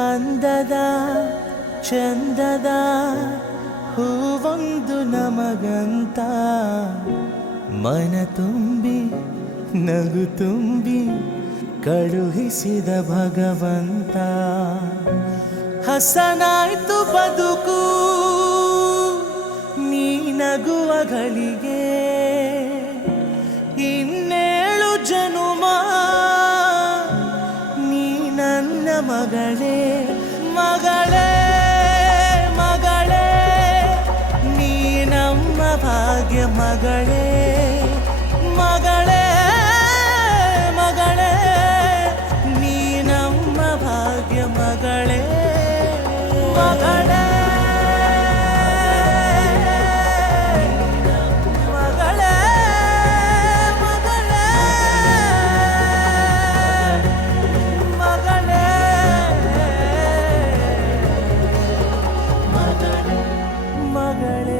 ಅಂದದ ಚಂದದ ಹೂವೊಂದು ನಮಗಂತ ಮನ ತುಂಬಿ ನಗು ತುಂಬಿ ಕಳುಹಿಸಿದ ಭಗವಂತ ಹಸನಾಯ್ತು ಬದುಕು ನೀ ನಗುವ ಗಳಿಗೆ ಇನ್ನೇಳು ಜನುಮ ನೀ ನನ್ನ ಮಗಳೇ ಮಗಳೇ ಮಗಳೇ ನೀ ನಮ್ಮ ಭಾಗ್ಯ ಮಗಳೇ ಮಗಳೇ ಮಗಳೇ ನೀ ನಮ್ಮ ಭಾಗ್ಯ ಮಗಳೇ ಮಗಳೇ ಮಗಳೇ